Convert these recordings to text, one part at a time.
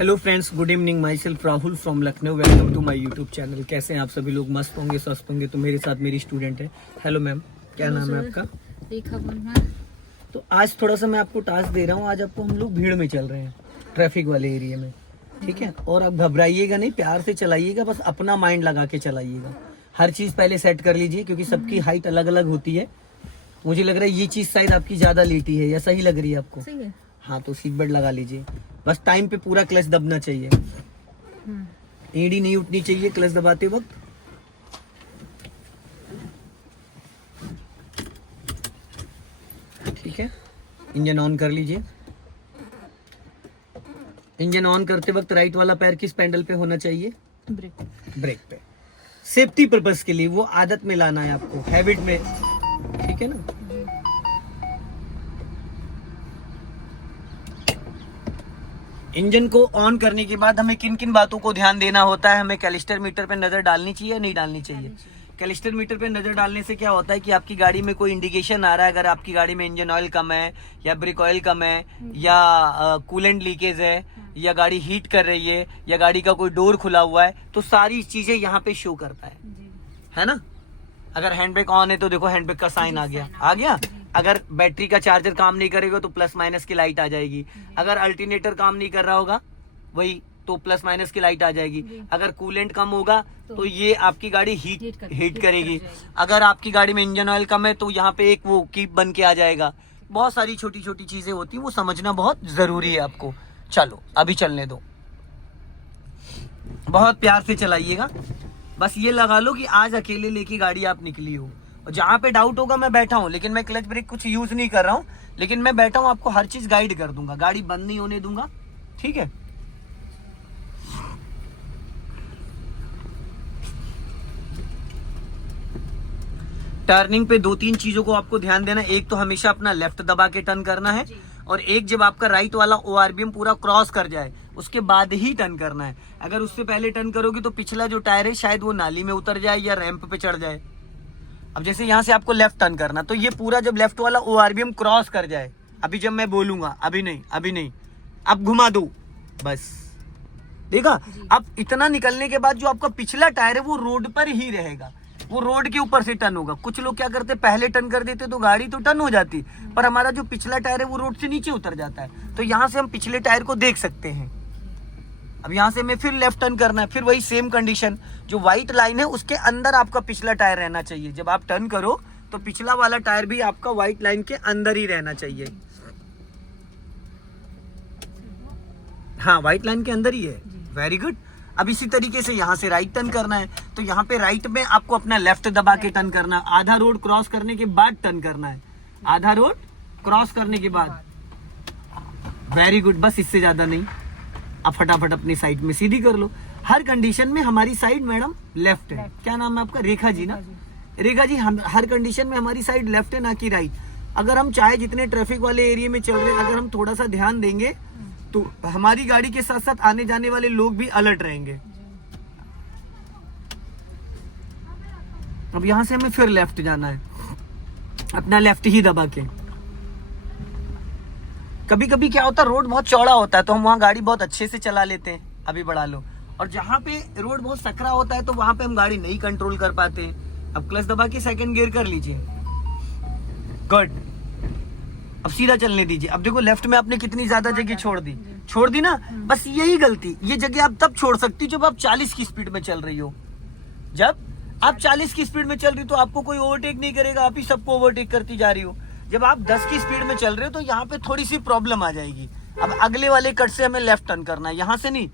Hello friends, good evening. Myself Rahul from Lucknow. Welcome to my YouTube channel. कैसे हैं आप सभी लोग? मस्त होंगे, स्वस्थ होंगे। तो मेरे साथ मेरी स्टूडेंट है। हेलो मैम, क्या नाम है आपका? रेखा वर्मा। तो आज थोड़ा सा मैं आपको टास्क दे रहा हूँ। आज आपको हम लोग भीड़ में चल रहे हैं, ट्रैफिक वाले एरिया में, ठीक है? और आप घबराइएगा नहीं, प्यार से चलाइएगा, बस अपना माइंड लगा के चलाइएगा। हर चीज़ पहले सेट कर लीजिए, क्योंकि सबकी हाइट अलग अलग होती है। मुझे लग रहा है ये चीज़ शायद आपकी ज़्यादा लेटी है, या सही लग रही है आपको? सही है। हाँ, तो सीट बेल्ट लगा लीजिए। बस टाइम पे पूरा क्लच दबना चाहिए, एड़ी नहीं उठनी चाहिए क्लच दबाते वक्त। ठीक है, इंजन ऑन कर लीजिए। इंजन ऑन करते वक्त राइट वाला पैर किस पैडल पे होना चाहिए? ब्रेक। ब्रेक पे। सेफ्टी पर्पस के लिए वो आदत में लाना है आपको, हैबिट में, ठीक है ना? इंजन को ऑन करने के बाद हमें किन किन बातों को ध्यान देना होता है? हमें कैलिस्टर मीटर पे नजर डालनी चाहिए या नहीं डालनी चाहिए? कैलिस्टर मीटर पे नजर डालने से क्या होता है कि आपकी गाड़ी में कोई इंडिकेशन आ रहा है। अगर आपकी गाड़ी में इंजन ऑयल कम है, या ब्रेक ऑयल कम है, या कूलेंट लीकेज है, या गाड़ी हीट कर रही है, या गाड़ी का कोई डोर खुला हुआ है, तो सारी चीजें यहाँ पे शो करता है ना? अगर हैंड ब्रेक ऑन है तो देखो हैंड ब्रेक का साइन आ गया। अगर बैटरी का चार्जर काम नहीं करेगा तो प्लस माइनस की लाइट आ जाएगी। अगर अल्टरनेटर काम नहीं कर रहा होगा वही, तो प्लस माइनस की लाइट आ जाएगी। अगर कूलेंट कम होगा तो ये आपकी गाड़ी हीट करेगी। अगर आपकी गाड़ी में इंजन ऑयल कम है तो यहाँ पे एक वो कीप बन के आ जाएगा। बहुत सारी छोटी छोटी चीजें होती है, वो समझना बहुत जरूरी है आपको। चलो अभी चलने दो, बहुत प्यार से चलाइएगा। बस ये लगा लो कि आज अकेले लेके गाड़ी आप निकली हो। और जहां पे डाउट होगा मैं बैठा हूं, लेकिन मैं क्लच ब्रेक कुछ यूज नहीं कर रहा हूं, लेकिन मैं बैठा हूं, आपको हर चीज गाइड कर दूंगा। गाड़ी बंद नहीं होने दूंगा, ठीक है? टर्निंग पे दो तीन चीजों को आपको ध्यान देना। एक तो हमेशा अपना लेफ्ट दबा के टर्न करना है, और एक जब आपका राइट वाला ओआरबीएम पूरा क्रॉस कर जाए उसके बाद ही टर्न करना है। अगर उससे पहले टर्न करोगे तो पिछला जो टायर है शायद वो नाली में उतर जाए या रैंप पे चढ़ जाए। अब जैसे यहाँ से आपको लेफ्ट टर्न करना, तो ये पूरा जब लेफ्ट वाला ओआरबीएम क्रॉस कर जाए, अभी जब मैं बोलूंगा अभी नहीं, अब घुमा दो, बस। देखा? अब इतना निकलने के बाद जो आपका पिछला टायर है वो रोड पर ही रहेगा, वो रोड के ऊपर से टर्न होगा। कुछ लोग क्या करते, पहले टर्न कर देते तो गाड़ी तो टर्न हो जाती, पर हमारा जो पिछला टायर है वो रोड से नीचे उतर जाता है। तो यहाँ से हम पिछले टायर को देख सकते हैं। अब यहाँ से हमें फिर लेफ्ट टर्न करना है, फिर वही सेम कंडीशन, जो व्हाइट लाइन है उसके अंदर आपका पिछला टायर रहना चाहिए। जब आप टर्न करो तो पिछला वाला टायर भी आपका व्हाइट लाइन के अंदर ही रहना चाहिए। हाँ, व्हाइट लाइन के अंदर ही है। Very good. अब इसी तरीके से यहाँ से राइट टर्न करना है, तो यहाँ पे राइट में आपको अपना लेफ्ट दबा के टर्न करना। आधा रोड क्रॉस करने के बाद टर्न करना है, आधा रोड क्रॉस करने के बाद। वेरी गुड, बस इससे ज्यादा नहीं। अब फटाफट अपनी साइड में सीधी कर लो। हर कंडीशन में हमारी साइड मैडम लेफ्ट है। क्या नाम है आपका? रेखा जी ना? रेखा जी, हम हर कंडीशन में हमारी साइड लेफ्ट है, ना कि राइट। अगर हम चाहे जितने ट्रैफिक वाले एरिया में चल रहे हैं, अगर हम थोड़ा सा ध्यान देंगे तो हमारी गाड़ी के साथ साथ आने जाने वाले लोग भी अलर्ट रहेंगे। अब यहां से हमें फिर लेफ्ट जाना है, अपना लेफ्ट ही दबा के। कभी कभी क्या होता है, रोड बहुत चौड़ा होता है तो हम वहां गाड़ी बहुत अच्छे से चला लेते हैं, अभी बढ़ा लो। और जहां पे रोड बहुत सकरा होता है तो वहां पे हम गाड़ी नहीं कंट्रोल कर पाते हैं। अब क्लच दबा के सेकंड गियर कर लीजिए। गुड। अब सीधा चलने दीजिए। अब देखो लेफ्ट में आपने कितनी ज्यादा जगह छोड़ दी ना। बस यही गलती, ये जगह आप तब छोड़ सकती जब आप 40 की स्पीड में चल रही हो। जब आप 40 की स्पीड में चल रही हो तो आपको कोई ओवरटेक नहीं करेगा, आप ही सबको ओवरटेक करती जा रही हो। जब आप 10 की स्पीड में चल रहे हो तो यहाँ पे थोड़ी सी प्रॉब्लम आ जाएगी। अब अगले वाले कट से हमें लेफ्ट टर्न करना है, यहाँ से नहीं,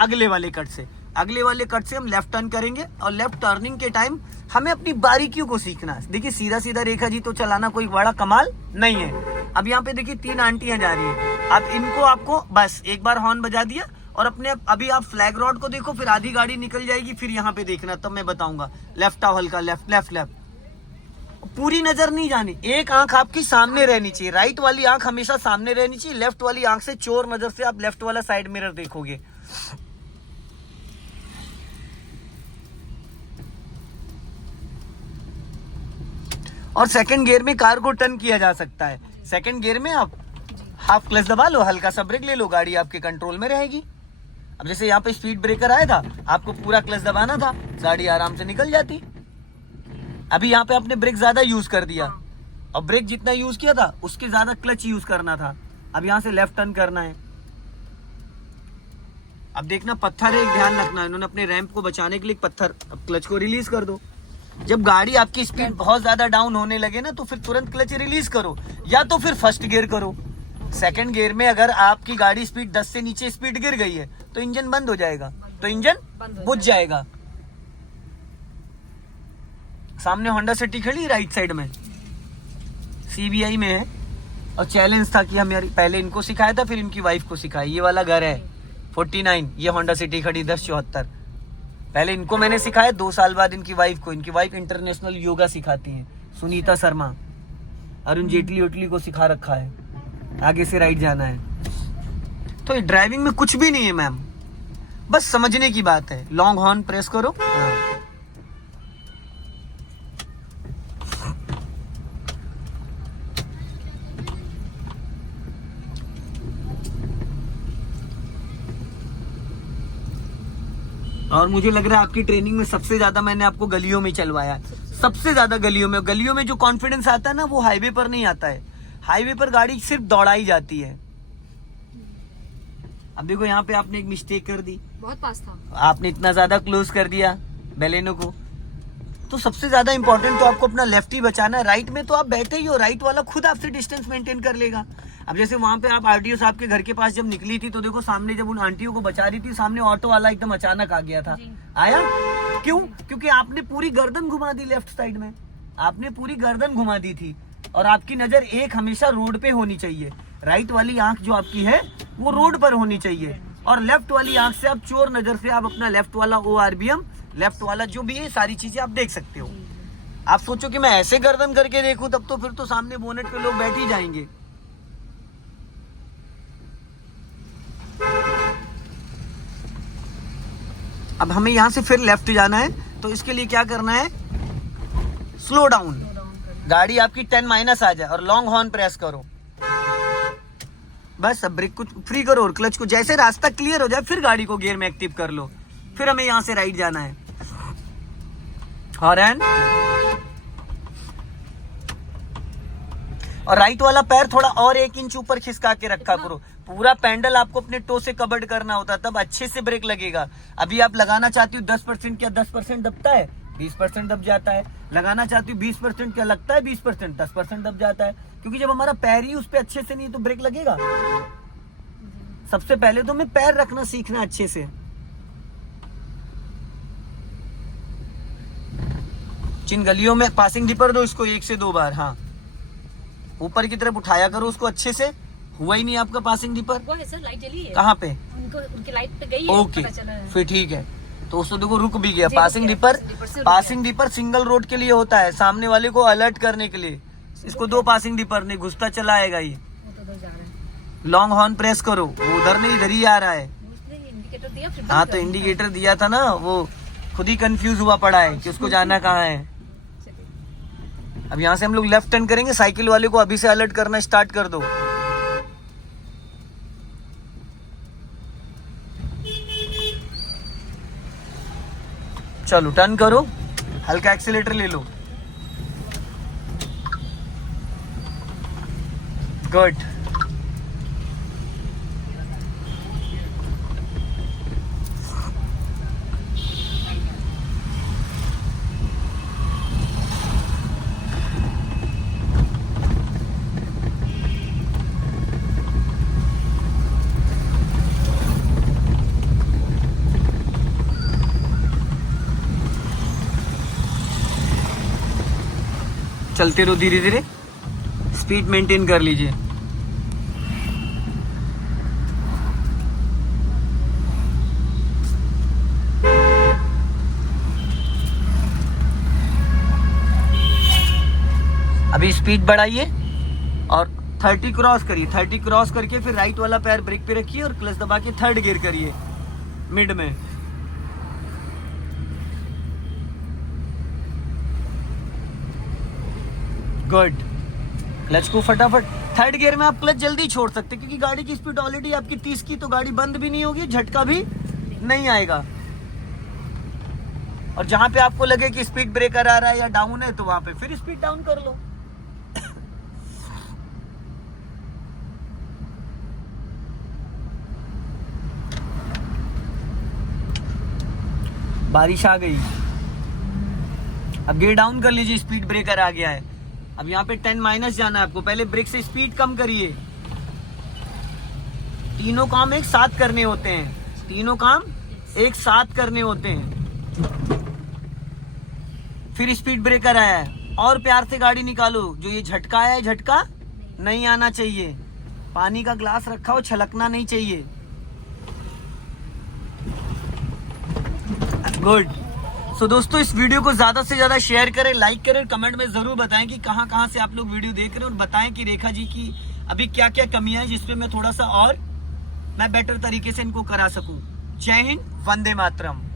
अगले वाले कट से। अगले वाले कट से हम लेफ्ट टर्न करेंगे, और लेफ्ट टर्निंग के टाइम हमें अपनी बारीकियों को सीखना है। देखिए सीधा सीधा रेखा जी तो चलाना कोई बड़ा कमाल नहीं है। अब यहाँ पे देखिए 3 आंटियां जा रही है। अब इनको आपको बस एक बार हॉर्न बजा दिया, और अपने अभी आप फ्लैग रॉड को देखो, फिर आधी गाड़ी निकल जाएगी, फिर यहाँ पे देखना, तब मैं बताऊंगा। लेफ्ट आओ हल्का, लेफ्ट लेफ्ट लेफ्ट। पूरी नजर नहीं जानी, एक आंख आपकी सामने रहनी चाहिए। राइट वाली आंख हमेशा सामने रहनी चाहिए। लेफ्ट वाली आंख से चोर नजर से आप लेफ्ट वाला साइड मिरर देखोगे। और सेकंड गियर में कार को टर्न किया जा सकता है। सेकंड गियर में आप हाफ क्लच दबा लो, हल्का सा ब्रेक ले लो, गाड़ी आपके कंट्रोल में रहेगी। अब जैसे यहाँ पे स्पीड ब्रेकर आया था, आपको पूरा क्लच दबाना था, गाड़ी आराम से निकल जाती। अभी यहाँ पे आपने ब्रेक ज्यादा यूज कर दिया, और ब्रेक जितना यूज किया था उसके ज्यादा क्लच यूज करना था। अब यहाँ से लेफ्ट टर्न करना है। अब देखना पत्थर है, ध्यान रखना, इन्होंने अपने रैंप को बचाने के लिए पत्थर। अब क्लच को रिलीज कर दो। जब गाड़ी आपकी स्पीड बहुत ज्यादा डाउन होने लगे ना, तो फिर तुरंत क्लच रिलीज करो, या तो फिर फर्स्ट गियर करो। सेकंड गियर में अगर आपकी गाड़ी स्पीड 10 से नीचे स्पीड गिर गई है तो इंजन बंद हो जाएगा, तो इंजन बुझ जाएगा। सामने होंडा सिटी खड़ी राइट साइड में, सीबीआई में है, और चैलेंज था कि हम यार पहले इनको सिखाया था, फिर इनकी वाइफ को सिखाया। ये वाला घर है 49, ये होंडा सिटी खड़ी 1074। पहले इनको मैंने सिखाया, 2 साल बाद इनकी वाइफ को। इनकी वाइफ इंटरनेशनल योगा सिखाती है, सुनीता शर्मा। अरुण जेटली उटली को सिखा रखा है, आगे से राइट जाना है। तो ये ड्राइविंग में कुछ भी नहीं है मैम, बस समझने की बात है। लॉन्ग हॉर्न प्रेस करो। और मुझे लग रहा है आपकी ट्रेनिंग में सबसे ज्यादा मैंने आपको गलियों में चलवाया, सबसे ज्यादा गलियों में। गलियों में जो कॉन्फिडेंस आता है ना, वो हाईवे पर नहीं आता है। हाईवे पर गाड़ी सिर्फ दौड़ाई जाती है। अब देखो यहाँ पे आपने एक मिस्टेक कर दी, बहुत पास था, आपने इतना ज्यादा क्लोज कर दिया बेलेनो को। तो सबसे ज्यादा इंपॉर्टेंट तो आपको अपना लेफ्ट ही बचाना है। राइट में तो आप बैठे ही हो, राइट वाला खुद आपसे डिस्टेंस मेंटेन कर लेगा। अब जैसे वहां पे आप आरटीओ साहब के घर के पास जब निकली थी, तो देखो सामने जब उन आंटियों को बचा रही थी, सामने ऑटो वाला एकदम अचानक आ गया था। आया क्यों? क्योंकि आपने पूरी गर्दन घुमा दी लेफ्ट साइड में, आपने पूरी गर्दन घुमा दी थी। और आपकी नजर एक हमेशा रोड पे होनी चाहिए। राइट वाली आंख जो आपकी है वो रोड पर होनी चाहिए, और लेफ्ट वाली आंख से आप चोर नजर से आप अपना लेफ्ट वाला ORBM, लेफ्ट वाला जो भी है, सारी चीजें आप देख सकते हो। आप सोचो कि मैं ऐसे गर्दन करके देखूं, तब तो फिर तो सामने बोनेट पे लोग बैठ ही जाएंगे। अब हमें यहाँ से फिर लेफ्ट जाना है, तो इसके लिए क्या करना है, स्लो डाउन। गाड़ी आपकी 10- आ जाए और लॉन्ग हॉर्न प्रेस करो। बस अब ब्रेक को फ्री करो और क्लच को, जैसे रास्ता क्लियर हो जाए फिर गाड़ी को गियर में एक्टिव कर लो। फिर हमें यहाँ से राइट जाना है। हॉर्न, और राइट वाला पैर थोड़ा और 1 इंच ऊपर खिसका के रखा करो। पूरा पैंडल आपको अपने टो से कवर्ड करना होता है, तब अच्छे से ब्रेक लगेगा। अभी आप लगाना चाहती हो 10%, क्या 10% दबता है? 20% दब जाता है। लगाना चाहती हूँ 20%, क्या लगता है 20%? 10% दब जाता है। क्योंकि जब हमारा पैर ही उस पे अच्छे से नहीं तो ब्रेक लगेगा। सबसे पहले तो हमें पैर रखना सीखना अच्छे से। जिन गलियों में पासिंग डिपर दो इसको 1 से 2 बार, हाँ ऊपर की तरफ उठाया करो उसको अच्छे से। हुआ ही नहीं आपका पासिंग डिपर? वो है सर, लाइट जली है। कहाँ पे? उनकी लाइट पे गई है, ओके पता चला है। फिर ठीक है, तो उसको देखो रुक भी गया। पासिंग डिपर सिंगल रोड के लिए होता है, सामने वाले को अलर्ट करने के लिए। इसको 2 पासिंग डिपर नहीं, घुसता चला आएगा ये। लॉन्ग हॉर्न प्रेस करो, वो उधर नहीं इधर ही आ रहा है। इंडिकेटर दिया, फिर हाँ तो इंडिकेटर दिया था ना, वो खुद ही कंफ्यूज हुआ पड़ा है कि उसको जाना कहाँ है। अब यहाँ से हम लोग लेफ्ट टर्न करेंगे। साइकिल वाले को अभी से अलर्ट करना स्टार्ट कर दो। चलो टर्न करो, हल्का एक्सीलेटर ले लो। गुड। चलते रहो धीरे धीरे, स्पीड मेंटेन कर लीजिए। अभी स्पीड बढ़ाइए और 30 क्रॉस करिए। 30 क्रॉस करके फिर राइट वाला पैर ब्रेक पे रखिए और क्लच दबा के 3rd गियर करिए मिड में। गुड। क्लच को फटाफट 3rd गियर में आप क्लच जल्दी छोड़ सकते, क्योंकि गाड़ी की स्पीड ऑलरेडी आपकी 30 की, तो गाड़ी बंद भी नहीं होगी, झटका भी नहीं आएगा। और जहां पे आपको लगे कि स्पीड ब्रेकर आ रहा है या डाउन है तो वहां पे फिर स्पीड डाउन कर लो। बारिश आ गई, अब गियर डाउन कर लीजिए, स्पीड ब्रेकर आ गया है। अब यहाँ पे 10 माइनस जाना है आपको, पहले ब्रेक से स्पीड कम करिए। तीनों काम एक साथ करने होते हैं, तीनों काम एक साथ करने होते हैं। फिर स्पीड ब्रेकर आया है, और प्यार से गाड़ी निकालो। जो ये झटका आया है, झटका नहीं आना चाहिए। पानी का ग्लास रखा हो, छलकना नहीं चाहिए। गुड। सो दोस्तों, इस वीडियो को ज्यादा से ज्यादा शेयर करें, लाइक करें, कमेंट में जरूर बताएं कि कहां से आप लोग वीडियो देख रहे हैं, और बताएं कि रेखा जी की अभी क्या क्या कमियां हैं जिसपे मैं थोड़ा सा और मैं बेटर तरीके से इनको करा सकूं। जय हिंद, वंदे मातरम।